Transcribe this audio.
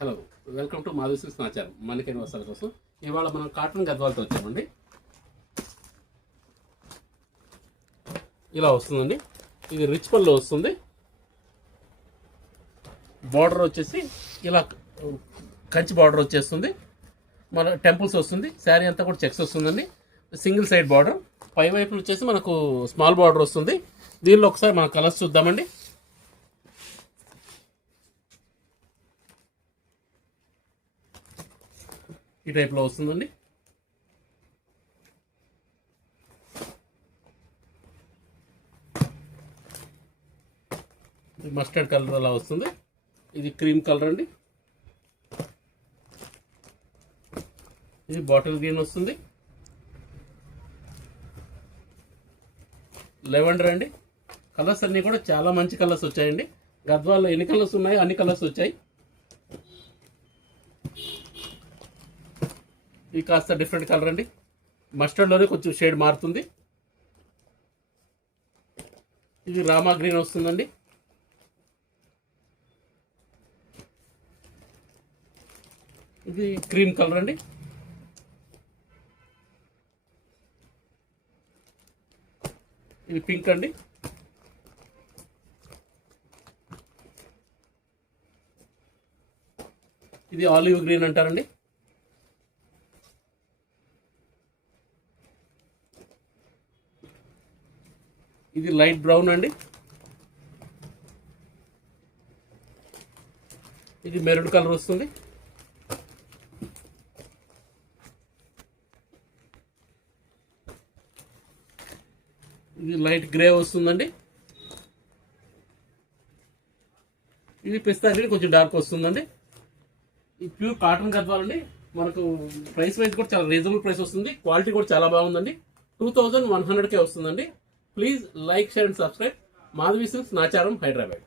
Hello, welcome to Madhavi Silks Nacharam మన్నికైన వస్త్రాల కోసం. ఇవాళ మనం కాటన్ గద్వాలతో వచ్చామండి. ఇలా వస్తుందండి. ఇది రిచ్ పళ్ళు వస్తుంది. బార్డర్ వచ్చేసి ఇలా కంచి బార్డర్ వచ్చేస్తుంది. మన టెంపుల్స్ వస్తుంది. శారీ అంతా కూడా చెక్స్ వస్తుందండి. Single side border. పై వైపున వచ్చేసి మనకు స్మాల్ బార్డర్ వస్తుంది. దీనిలో ఒకసారి మన కలర్స్ చూద్దామండి. ఈ టైప్లో వస్తుందండి. మస్టర్డ్ కలర్ అలా వస్తుంది. ఇది క్రీమ్ కలర్ అండి. ఇది బాటిల్ గ్రీన్ వస్తుంది. లెవెండర్ అండి. కలర్స్ అన్నీ కూడా చాలా మంచి కలర్స్ వచ్చాయండి. గద్వాల్లో ఎన్ని కలర్స్ ఉన్నాయో అన్ని కలర్స్ వచ్చాయి. ఇది కాస్త డిఫరెంట్ కలర్ అండి. మస్టర్డ్లోనే కొంచెం షేడ్ మారుతుంది. ఇది రామా గ్రీన్ వస్తుందండి. ఇది క్రీమ్ కలర్ అండి. ఇది పింక్ అండి. ఇది ఆలివ్ గ్రీన్ అంటారండి. ఇది లైట్ బ్రౌన్ అండి. ఇది మెరూన్ కలర్ వస్తుంది. ఇది లైట్ గ్రే వస్తుందండి. ఇది పిస్తా గ్రీన్ కొంచెం డార్క్ వస్తుందండి. ఇది ప్యూర్ కాటన్ గద్వాలండి. మనకు ప్రైస్ వైజ్ కూడా చాలా రీజనబుల్ ప్రైస్ వస్తుంది. క్వాలిటీ కూడా చాలా బాగుందండి. 2100కే వస్తుందండి. Please like, share and subscribe. Madhavi Silks Nacharam, Hyderabad.